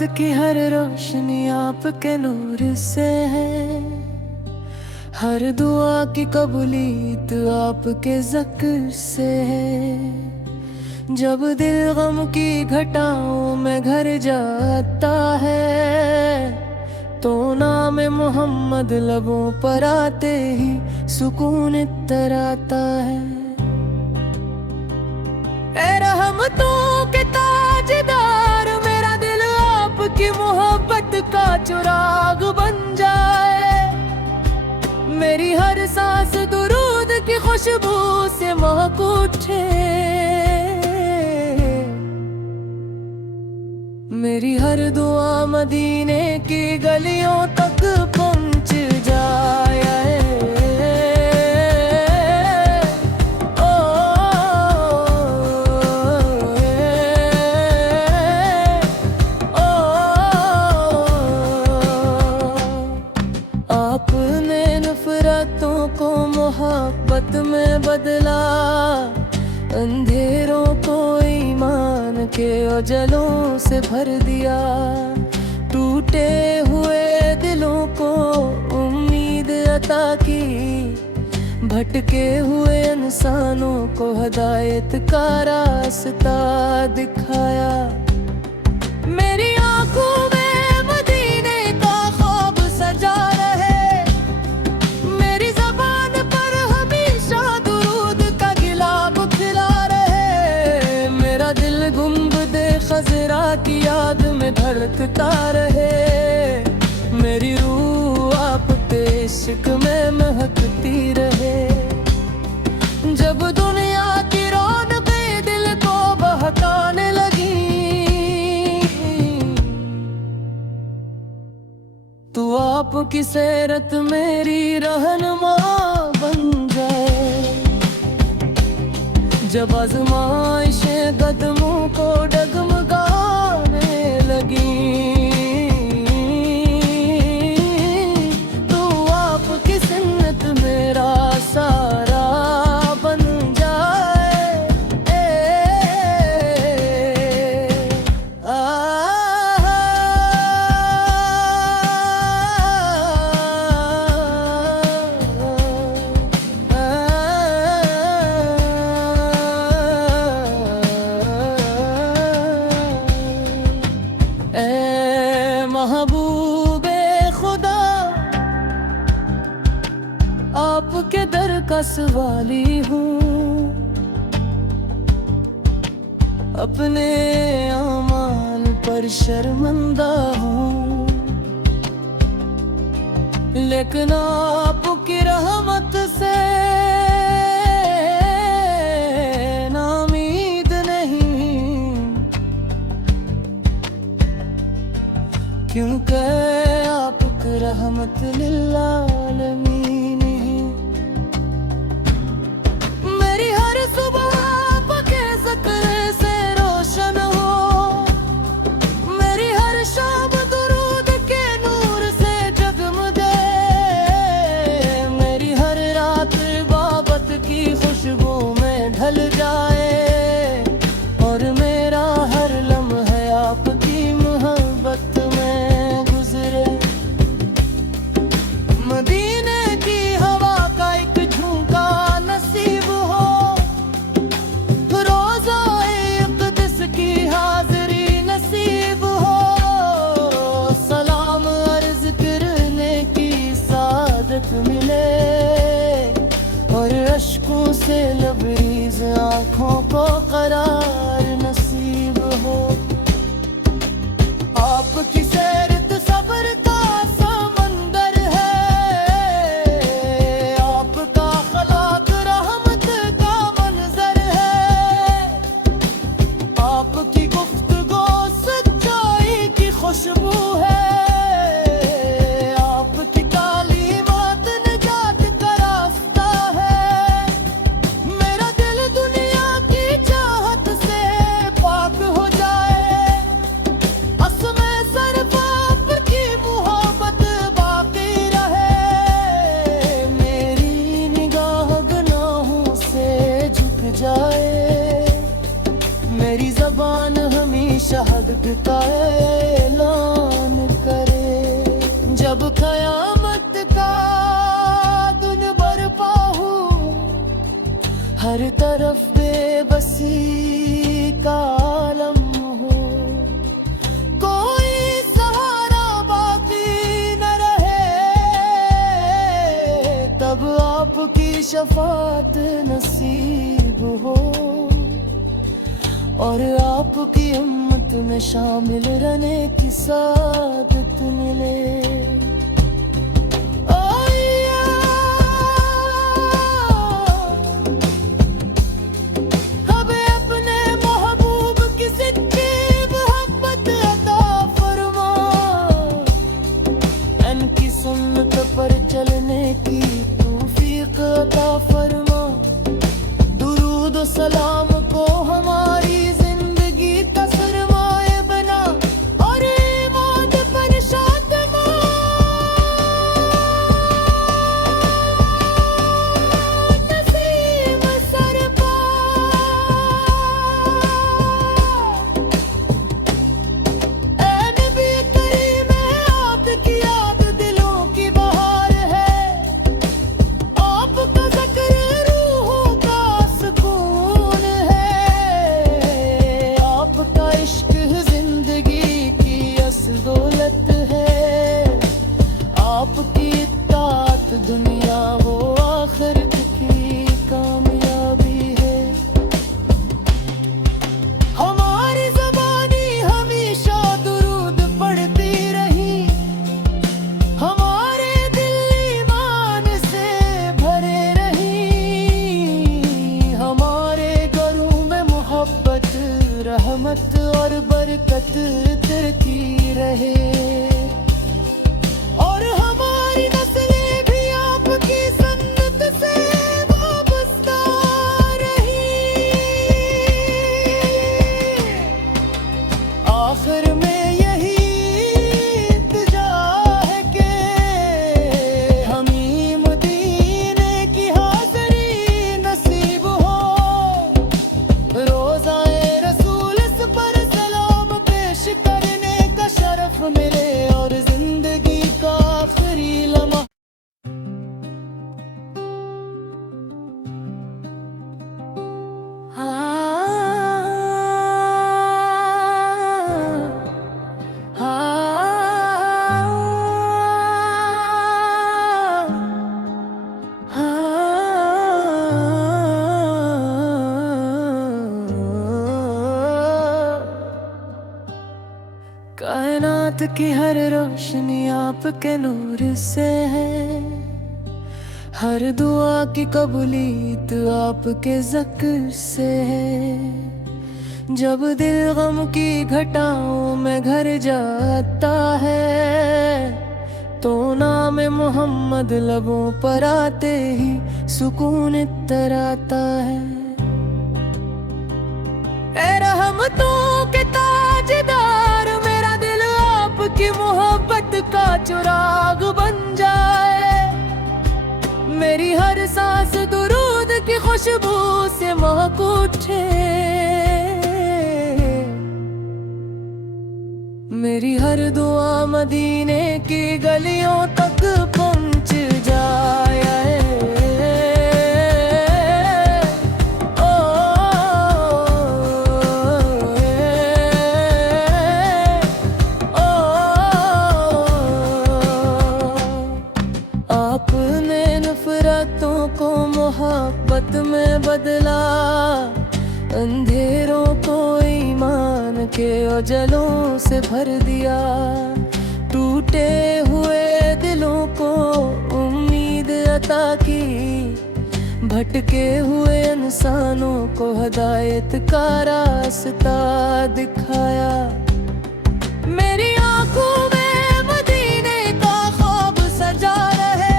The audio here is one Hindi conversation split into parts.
रात की हर रोशनी आपके नूर से है, हर दुआ की कबूलियत आपके ज़िक्र से है। जब दिल गम की घटाओं में घर जाता है, तो नाम मोहम्मद लबों पर आते ही सुकून इतर आता है। ए रहमतों के ताजदार, मेरा दिल आपकी मोहब्बत का चिराग बन जाए। मेरी हर सांस दुरूद की खुशबू से महक उठे, मेरी हर दुआ मदीने की गलियों तक पहुंच जाए। आपने नफरतों को मोहब्बत में बदला, अंधेरों को ईमान के उजालों से भर दिया। टूटे हुए दिलों को उम्मीद अता की, भटके हुए इंसानों को हिदायत का रास्ता दिखाया। मेरी आंखों में मदीने का ख्वाब सजा रहे, मेरी ज़बान पर हमेशा दुरूद का गिलाब खिला रहे। मेरा दिल गुंबदे खज़रा की याद में धड़कता रहे, मेरी रूह आपके इश्क में महकती रहे। जब दुनिया की रौनकें दिल को बहकाने लगी, तू आपकी सीरत मेरी रहनुमा बन जाए। जब आज़माइशें कदमों को डगमगाने लगी, तू आपकी सुन्नत मेरा सारा बन जाए। महबूबे खुदा, आपके दर का सवाली हूँ। अपने अमाल पर शर्मिंदा हूँ, लेकिन आपकी रहमत से नाउम्मीद नहीं, क्योंकि आपकी रहमत लिल आलमीन है। मेरी हर सुबह आपके ज़िक्र से रोशन हो, मेरी हर शाम दुरूद के नूर से जगमगे। मेरी हर रात इबादत की खुशबू में ढल जाए, और मेरा हर लम्हा आपकी मोहब्बत में गुजरे। मदीने की हवा का एक झोंका नसीब हो, रोज़ाए अक़दस की हाज़री नसीब हो। सलाम अर्ज़ करने की सादत मिले, और अश्कों से लबरीज़ आँखों को करार नसीब हो। आपकी सीरत सब्र का समंदर है, आपका अखलाक रहमत का मंजर है। आपकी गुफ्तगू सच्चाई की खुशबू है, आपकी तालीमात निजात का रास्ता है। मेरा दिल दुनिया की चाहत से रहमत का दुन बरपा हूँ, हर तरफ बेबसी का आलम हो। कोई सहारा बाकी न रहे, तब आपकी शफात नसीब हो और आपकी उम्मत में शामिल रहने की सादत मिले। हमें अपने महबूब की सच्ची मोहब्बत अता फरमा, इनकी सुन्नत पर चलने की तौफीक अता फरमा। दुरूद और सलाम को हमारी जिंदगी का सरमाए बना और मौत पर शातमा नसीब सरपा। ऐ नबी करीम है आपकी याद दिलों की बहार है, आपका ज़िक्र रूहों का सुकून है, आपका इश्क जिंदगी की असल दौलत है, आपकी इत्ताअत दुनिया वो आखिरत की कामयाबी है। हमारी ज़बानी हमेशा दुरूद पढ़ती रही, हमारे दिल ईमान से भरे रही, हमारे घरों में मोहब्बत रहमत और बरकत उतरती रहे और हमारी नस्लें भी आपकी सुन्नत से वाबस्ता रही। आखिर में यही इल्तिजा है कि हमें मदीने की हाज़री नसीब हो, रोज़ाए रसूल इस पर सलाम पेश करने का शरफ मिले और जिंदगी का आखिरी लम्हा कायनात की हर रोशनी आपके नूर से है, हर दुआ की कबूलियत आपके ज़िक्र से है। जब दिल गम की घटाओं में घर जाता है, तो नाम मोहम्मद लबों पर आते ही सुकून इतर आता है। ए रहमतों के ताजदार, मेरा दिल आपकी मोहब्बत का चिराग बन जाए, मेरी हर सांस दुरूद की खुशबू से महक उठे, मेरी हर दुआ मदीने की गलियों तक पहुंच जाए। आपने नफरतों को मोहब्बत में बदला, अंधेरों को ईमान के उजलों से भर दिया, टूटे हुए दिलों को उम्मीद अता की, भटके हुए इंसानों को हिदायत का रास्ता दिखाया। मेरी आंखों में मदीने का ख्वाब सजा रहे,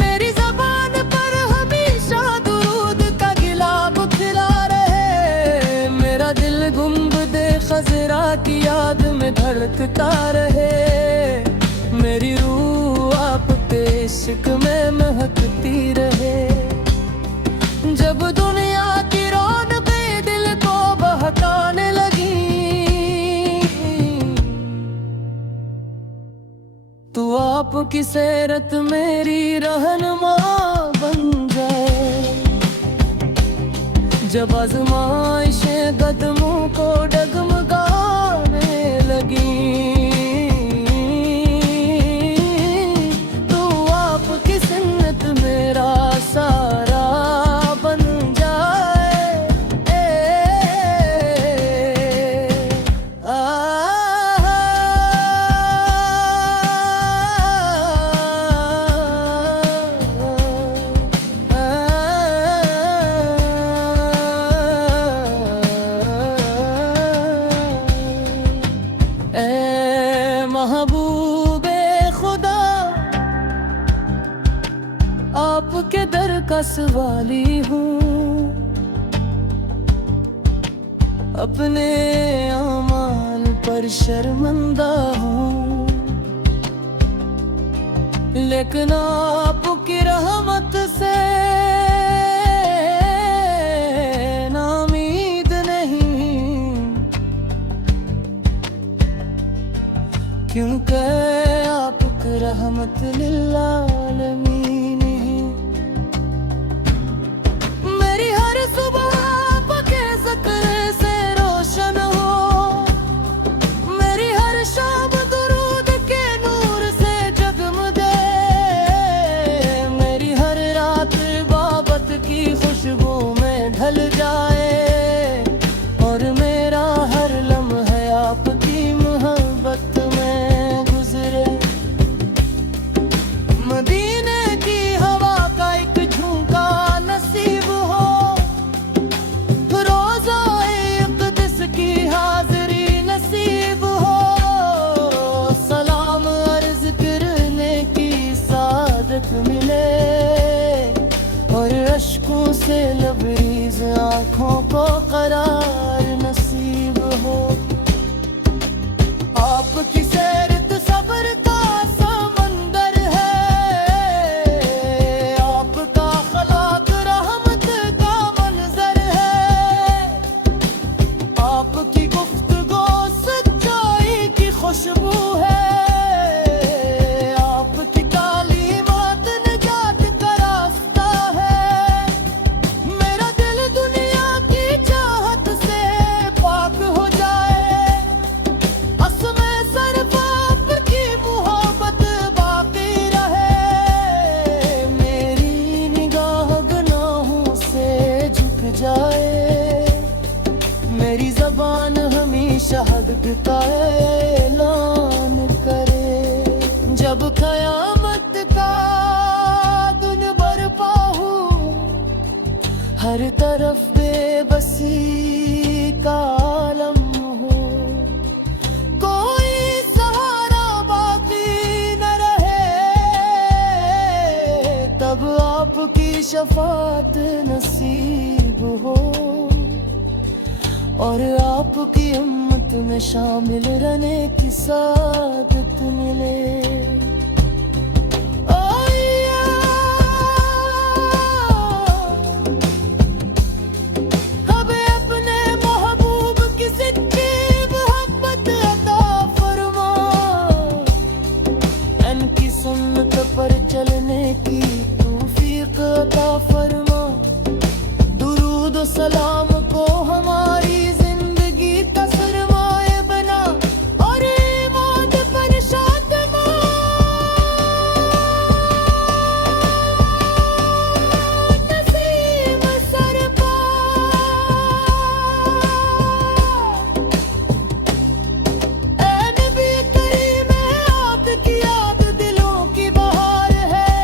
मेरी ज़बान पर हमेशा दुरूद का गिलाब खिला रहे, मेरा दिल गुंबदे खज़रा की याद में धड़कता रहे, मेरी रूह आपके इश्क में महकती रहे। जब दुनिया की रौनक़ें दिल को बहकाने लगी, तो आप आपकी सीरत मेरी रहनुमा बन जाए। जब आज़माइशें कदमों को डगमगाने लगी, तो आपकी सुन्नत मेरा सारा बन जाए। महबूबे खुदा, आपके दर का सवाली हूँ। अपने अमाल पर शर्मिंदा हूँ, लेकिन आपकी रहमत से नाउम्मीद नहीं, क्योंकि आपकी रहमत लिल्लालमीन है। मेरी हर सुबह आपके ज़िक्र से रोशन हो, मेरी हर शाम दुरूद के नूर से जगमगे, मेरी हर रात इबादत की खुशबू में ढल जाए, और मेरा हर लम्हा आपकी मोहब्बत में गुजरे। मदीने की हवा का एक झोंका नसीब हो, रोज़ाए अक़दस की हाज़री नसीब हो, सलाम अर्ज़ करने की सादत मिले, और अश्कों से लबरीज़ आँखों को करार नसीब हो। आपकी सीरत सब्र का समंदर है, आपका अखलाक रहमत का मंजर है, आपकी गुफ्तगू सच्चाई की खुशबू है, आपकी तालीमात निजात का रास्ता है। मेरा दिल दुनिया की चाहत से पाक हो जाए, असमे सरफ आपकी मोहब्बत बाकी रहे, मेरी निगाह गुनाहों से झुक जाए, मेरी ज़बान हमेशा हक़ का ऐलान करे। जब क़यामत का दिन बरपा हो, हर तरफ बेबसी का आलम हो, कोई सहारा बाकी न रहे, तब आपकी शफाअत नसीब हो, और आपकी उम्मत में शामिल रहने की सादत मिले। हमें अपने महबूब की सच्ची मोहब्बत अता फरमा, उनकी सुन्नत पर चलने की तौफीक अता फरमा। दुरूद और सलाम को हमारी जिंदगी का सरमाए बना, और ईमान पर शातमा नसीब सरपा। ऐ नबी करीम आपकी याद दिलों की बहार है,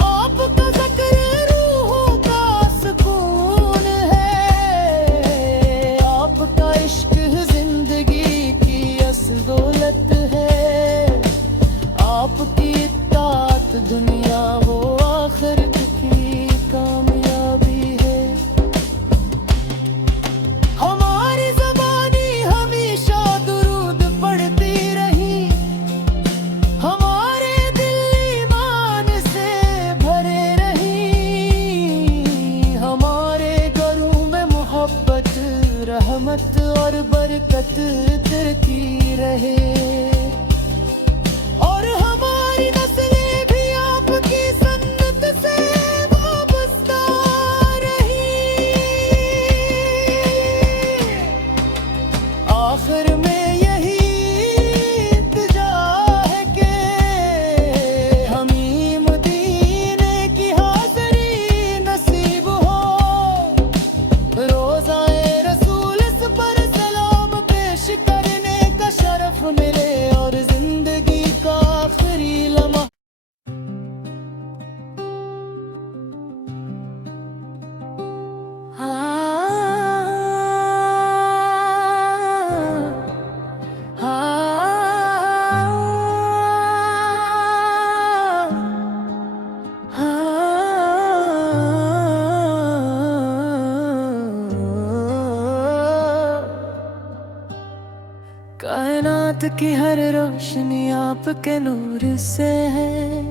आपका ज़िक्र रूहों का सुकून है, आपका इश्क जिंदगी की असल दौलत है, आपकी इत्ताअत दुनिया वो आखिरत की कामयाबी है। हमारी ज़बानी हमेशा दुरूद पढ़ती रही, हमारे दिल ईमान से भरे रही, हमारे घरों में मोहब्बत रहमत और बरकत उतरती रहे, और हम रात की हर रोशनी आपके नूर से है,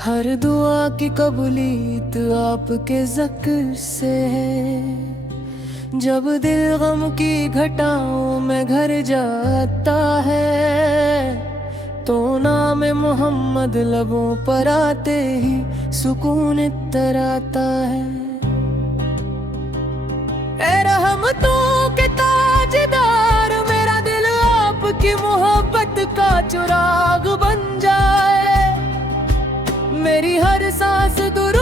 हर दुआ की कबूलियत आपके ज़िक्र से है। जब दिल गम की घटाओं में घर जाता है, तो नाम मोहम्मद लबों पर आते ही सुकून इतर आता है। ए रहमतों के ताजदार, मेरा दिल आपकी मोहब्बत का चिराग बन जाए। मेरी हर सांस दूर